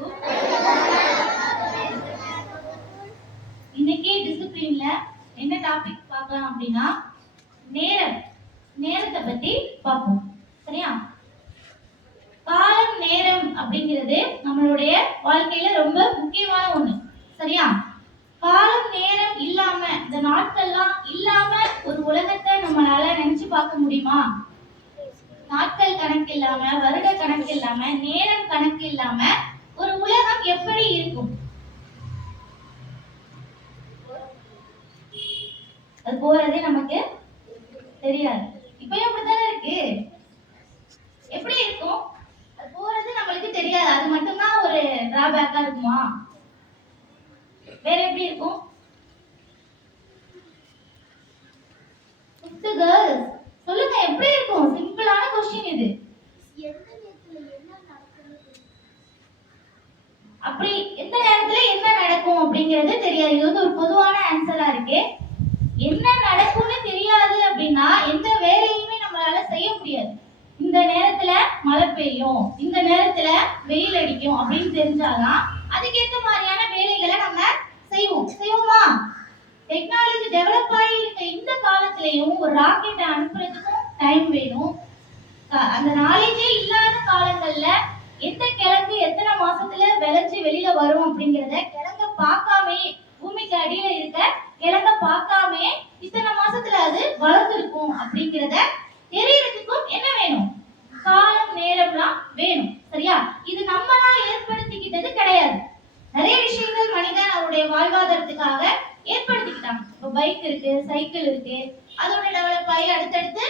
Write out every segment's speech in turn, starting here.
வபரகாத்துஹு. இன்னைக்கு டிசிப்ளின்ல என்ன டாபிக் பார்க்கலாம் அப்படின்னா நேரம். நேரத்தை பத்தி பார்ப்போம். சரியா? காலம் நேரம் அப்படிங்கிறது நம்மளுடைய வாழ்க்கையில ரொம்ப முக்கியமான ஒண்ணு. சரியா? காலம் நேரம் இல்லாம, இந்த நாட்கள்லாம் இல்லாம ஒரு உலகத்தை நம்மளால நினைச்சு பார்க்க முடியுமா? நாட்கள் கணக்கு இல்லாம, வருட கணக்கு இல்லாம, நேரம் கணக்கு இல்லாம ஒரு உலகம் எப்படி இருக்கும்? அது போறதே நமக்கு தெரியாது. இப்பயும் அப்படித்தானே இருக்கு. எப்படி இருக்கும்? அது போறது நம்மளுக்கு தெரியாது. அது மட்டும்தான் ஒரு டிராபேக்கா இருக்குமா? வேற எப்படி இருக்கும்? கேர்ள்ஸ் சொல்லுங்க, எப்படி இருக்கும்? சிம்பிளான क्वेश्चन இது. அப்படி எந்த நேரத்துல என்ன நடக்கும் அப்படிங்கிறது தெரியாது. இது ஒரு பொதுவான ஆன்சரா இருக்கு. என்ன நடக்கும்னு தெரியாது அப்படின்னா எந்த வேலையுமே நம்மளால செய்ய முடியாது. இந்த நேரத்துல மழை பெய்யும், இந்த நேரத்துல வெயில் அடிக்கும் அப்படின்னு தெரிஞ்சாதான் அதுக்கேற்ற மாதிரியான வேலைகளை நம்ம செய்வோமா? டெக்னாலஜி டெவலப் ஆகி இருக்க இந்த காலத்திலையும் ஒரு ராக்கெட்டை அனுப்புறதுக்கும் டைம் வேணும். அந்த நாலேஜே இல்லாத காலங்கள்ல எந்த கிழங்கு எத்தனை மாசத்துல விளைஞ்சு வெளியில வரும் அப்படிங்கிறத கிழங்க பார்க்காமே, பூமிக்கு அடியில இருக்க கிழங்க பார்க்காமே இத்தனை மாசத்துல அது வளர்ந்துருக்கும் அப்படிங்கிறத தெரியறதுக்கும் என்ன வேணும்? காலம் நேரம்லாம் வேணும். சரியா? இது நம்மளா ஏற்படுத்திக்கிட்டது கிடையாது. நிறைய விஷயங்கள் மனிதன் அவருடைய வாழ்வாதாரத்துக்காக ஏற்படுத்திக்கிட்டாங்க. இப்போ பைக் இருக்கு, சைக்கிள் இருக்கு, அதோட டெவலப் ஆகி அடுத்தடுத்து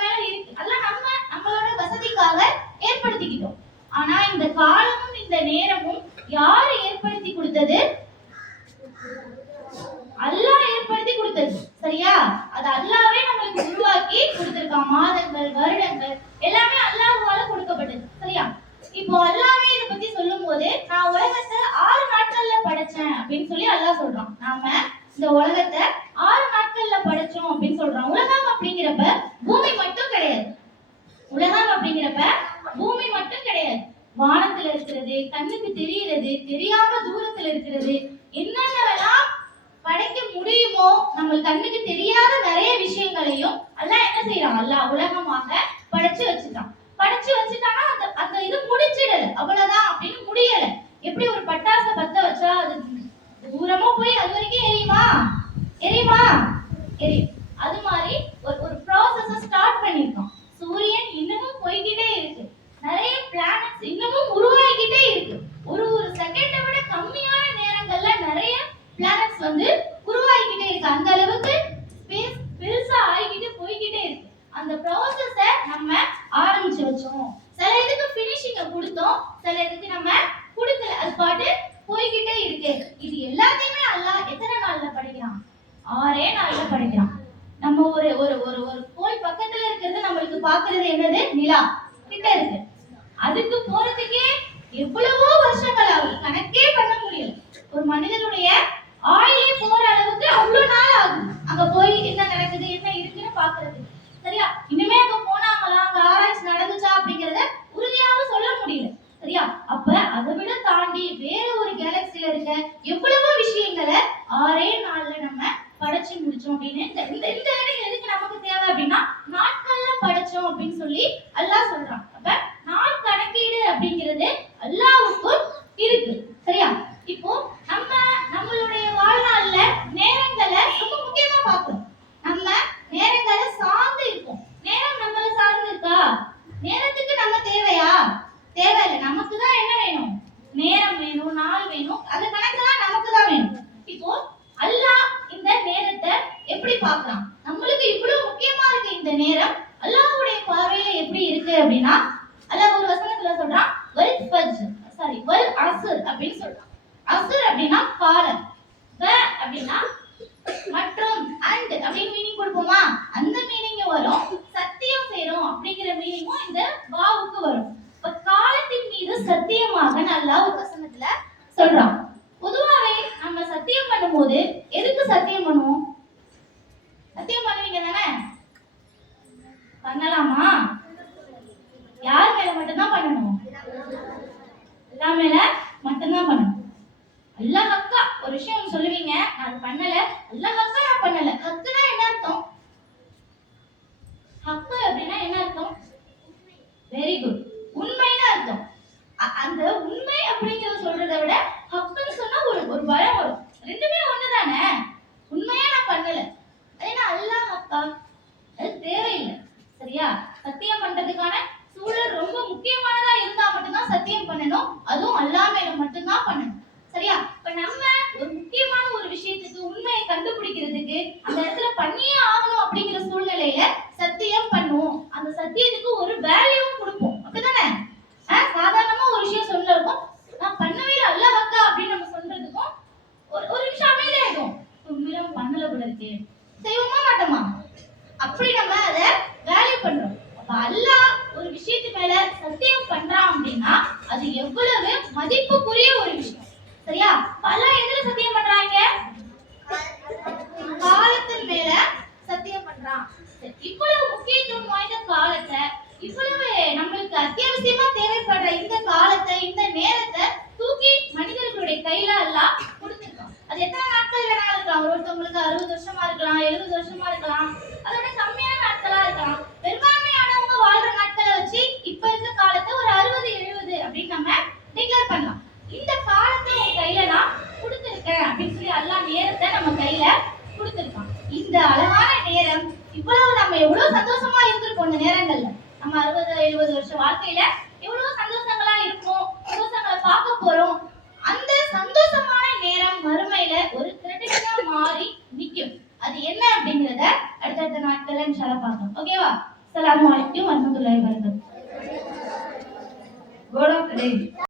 மேல இருக்கு. அதெல்லாம் நம்மளோட வசதிக்காக ஏற்படுத்திக்கிட்டோம். ஆனா இந்த காலமும் இந்த நேரமும் யாரு ஏற்படுத்தி கொடுத்தது? அல்லாஹ் ஏற்படுத்தி கொடுத்தது. சரியா? அது அல்லாஹ்வே நம்மளுக்கு உருவாக்கி கொடுத்திருக்கான். மாதங்கள், வருடங்கள் எல்லாமே அல்லாஹ்வால கொடுக்கப்பட்டது. சரியா? இப்போ அல்லாஹ்வே இத பத்தி சொல்லும்போது, நான் உலகத்தை 6 நாட்கள்ல படைச்சேன் அப்படின்னு சொல்லி அல்லாஹ் சொல்றான். நாம இந்த உலகத்தை 6 நாட்கள்ல படைச்சோம் அப்படின்னு சொல்றான். உலகம் அப்படிங்கிறப்ப பூமி மட்டும் கிடையாது. உலகம் அப்படிங்கிறப்ப பூமி மட்டும் கிடையாது. வானத்துல இருக்கிறது, கண்ணுக்கு தெரியறது, தெரியாம தூரத்துல இருக்கிறது, என்னென்னலாம் படைக்க முடியுமோ நம்ம கண்ணுக்கு தெரியாத நிறைய விஷயங்களையும் அல்லாஹ் என்ன செய்யறான்? அல்லாஹ் உலகமாக படைச்சு வச்சுட்டானா அந்த இது முடிச்சிடல, அவ்வளவுதான் அப்படின்னு முடியல. எப்படி ஒரு பட்டாசை பத்த வச்சா அது தூரமா போய் அது வரைக்கும் எரியுமா? அது மாதிரி ஒரு ப்ராசஸ ஸ்டார்ட் பண்ணிருக்கோம். சூரியன் இன்னமும் போய்கிட்டே இருக்கு. நிறைய பிளானட்ஸ் இன்னமும் உருவாகிக்கிட்டே இருக்கு. ஒரு செகண்டை விட கம்மியான நேரங்கள்ல நிறைய பிளானட்ஸ் உருவாகிக்கிட்டே இருக்கு. அந்த அளவுக்கு ஸ்பேஸ் பெருசா ஆகிக்கிட்டு போய்கிட்டே இருக்கு. அந்த ப்ராசஸ நம்ம ஆரம்பிச்சு வச்சோம். சில இதுக்கு ஃபினிஷிங்க கொடுத்தோம், சில இதுக்கு நம்ம கொடுக்கல. அது பாட்டு போய்கிட்டே இருக்கு. இது எல்லாத்தையுமே அல்லாஹ் எத்தனை நாள்ல படைக்கிறான்? 6 நாள்ல படைக்கிறான். நம்ம ஒரு ஒரு ஒரு ஒரு கோல் பக்கத்துல இருக்கிறது நம்மளுக்கு பாக்குறது என்னது? நிலா கிட்ட இருக்கு. அதுக்கு போறதுக்கே எவ்வளவோ வருஷங்கள் ஆகும், கணக்கே பண்ண முடியல. ஒரு மனிதனுடைய ஆயிலே போற அளவுக்கு அவ்வளவு நாள் ஆகும் அங்க போய் என்ன நடக்குது, என்ன இருக்குன்னு பாக்குறது. சரியா? இனிமே அங்க போனாங்களா, அங்க ஆராய்ச்சி நடந்துச்சா அப்படிங்கறத உறுதியாக சொல்ல முடியல. சரியா? அப்ப அதை விட தாண்டி வேற ஒரு கேலக்சில இருக்க எவ்வளவோ விஷயங்களை 6 நாள்ல நம்ம படைச்சு முடிச்சோம் அப்படின்னு இந்த எதுக்கு நமக்கு தேவை அப்படின்னா நாட்கள்ல படைச்சோம் அப்படின்னு சொல்லி அல்லாஹ் சொல்றான். அப்ப நாள் கணக்கீடு அப்படிங்கிறது அல்லாஹ்வுக்கு இருக்கு. சரியா? இப்போ நம்மளுடைய வாழ்நாள்ல நேரங்களை ரொம்ப முக்கியமா பார்க்கணும். நம்ம நேரங்களை சார்ந்து இருக்கோம். நேரம் நம்மள சார்ந்து இருக்கா? நேரத்துக்கு நம்ம தேவையா? தேவையில்லை. நமக்கு தான் என்ன வேணும்? நேரம் வேணும், நாள் வேணும். அந்த கணக்கெல்லாம் நமக்கு தான் வேணும். இப்போ அல்லாஹ் இந்த நேரத்தை எப்படி பார்க்கறான்? நம்மளுக்கு இவ்வளவு முக்கியமா இருக்கு இந்த நேரம். அல்லாஹ்வுடைய பார்வையில எப்படி இருக்கு அப்படின்னா அல்லாஹ் ஒரு வசனத்துல சொல்றான், வல் அஸ்ர் அப்படின்னு சொல்றான். அஸ்ர் அப்படின்னா காலம், அப்படின்னா மற்றும் அண்ட் அப்படின்னு மீனிங் கொடுப்போமா? அந்த மீனிங் வரும். சத்தியம் செய்றோம் அப்படிங்கிற மீனிங்கும் இந்த வாவுக்கு வரும். இப்ப காலத்தின் மீது சத்தியமாக அல்லாஹ் ஒரு வசனத்துல சொல்றான். பொதுவாவே நம்ம சத்தியம் பண்ணும்போது எதுக்கு சத்தியம் பண்ணுவோம்? சத்தியம் பண்ணுவீங்க தானே? பண்ணலாமா? யார் மேல மட்டும்தான் பண்ணணும்? எல்லா மேல மட்டும்தான் பண்ணணும். அல்லாஹ் ஹக்கா ஒரு விஷயம் சொல்லுவீங்க, நான் அது பண்ணல, அல்லாஹ் ஹக்கா நான் பண்ணல. ஹக்குனா என்ன அர்த்தம்? ஹக்கு அப்படின்னா என்ன அர்த்தம்? வெரி குட், உண்மைன்னு அர்த்தம். அந்த உண்மை அப்படிங்கறத சொல்றதை விட ஹக்குன்னு சொன்னா ஒரு பயம் வரும். ரெண்டுமே ஒண்ணுதானே. உண்மையா நான் பண்ணல, ஏன்னா அல்லாஹ் ஹக்கா அது தேவையில்லை. சரியா? சத்தியம் பண்றதுக்கான சூழல் ரொம்ப முக்கியமானதா இருந்தா மட்டும்தான் சத்தியம் பண்ணணும், அதுவும் அல்லாஹ் மேல மட்டும்தான் பண்ணணும். சரியா? இப்ப நம்ம ஒரு முக்கியமான ஒரு விஷயத்துக்கு உண்மையை கண்டுபிடிக்கிறதுக்கு அந்த இடத்துல பண்ணியே ஆகணும் அப்படிங்கிற சூழ்நிலையில சத்தியம் பண்ணுவோம். அந்த சத்தியத்துக்கு ஒரு வேல்யூவும் கொடுப்போம். அப்படிதானே? சாதாரணமா ஒரு விஷயம் சொல்றதுக்கும் நான் பண்ணவே இல்லை அல்லாஹ் ஹக்கா அப்படின்னு நம்ம சொல்றதுக்கும் ஒரு நிமிஷம் அமைதியாயிடும். உண்மையிலும் பண்ணல கூட இருக்கு, செய்வோமா மாட்டோமா? அப்படி நம்ம அதை வேல்யூ பண்றோம். அப்ப அல்லாஹ் ஒரு விஷயத்து மேல சத்தியம் பண்றான் அப்படின்னா அது எவ்வளவு மதிப்புக்குரிய ஒரு விஷயம். சரியா? அல்லாஹ் எதுல சத்தியம் பண்றாங்க? காலத்தின் மேல சத்தியம் பண்றான். இவ்வளவு முக்கியத்துவம் வாய்ந்த காலத்தை, இவ்வளவு நம்மளுக்கு அத்தியாவசியமா தேவைப்படுற இந்த காலத்தை, இந்த நேரத்தை தூக்கி மனிதர்களுடைய கையில எல்லாம் கொடுத்துருக்கோம். அது எத்தனை நாட்கள் வேணாலும் இருக்கலாம். ஒருத்தவங்களுக்கு 60 வருஷமா இருக்கலாம், 70 வருஷமா இருக்கலாம், அதோட கம்மியான நாட்களா இருக்கலாம். பெரும்பான்மையானவங்க வாழ்ற நாட்களை வச்சு இப்ப இருக்க காலத்தை ஒரு 60 70 அப்படின்னு நம்ம டிக்ளேர் பண்ணலாம். இந்த காலத்தை உங்க கையில நான் கொடுத்துருக்கேன் அப்படின்னு சொல்லி அல்லாஹ் நேரத்தை நம்ம கையில கொடுத்துருக்கான். இந்த அழகான நேரம் இவ்வளவு நம்ம எவ்வளவு சந்தோஷமா இருந்திருப்போம். இந்த நேரங்கள்ல நம்ம 60 70 வருஷம் வாழ்க்கையில எவ்வளவு சந்தோஷங்களா இருக்கும், சந்தோஷங்களை பார்க்க போறோம். அந்த சந்தோஷமான நேரம் மறுமையில ஒரு கிரெடிட்டா மாறி நிக்கும். அது என்ன அப்படிங்கறத அடுத்தடுத்த நாட்கள்ல இன்ஷா அல்லாஹ் பார்க்கலாம். ஓகேவா? அஸ்ஸலாமு அலைக்கும் வரஹ்மத்துல்லாஹி வபரகாத்துஹு.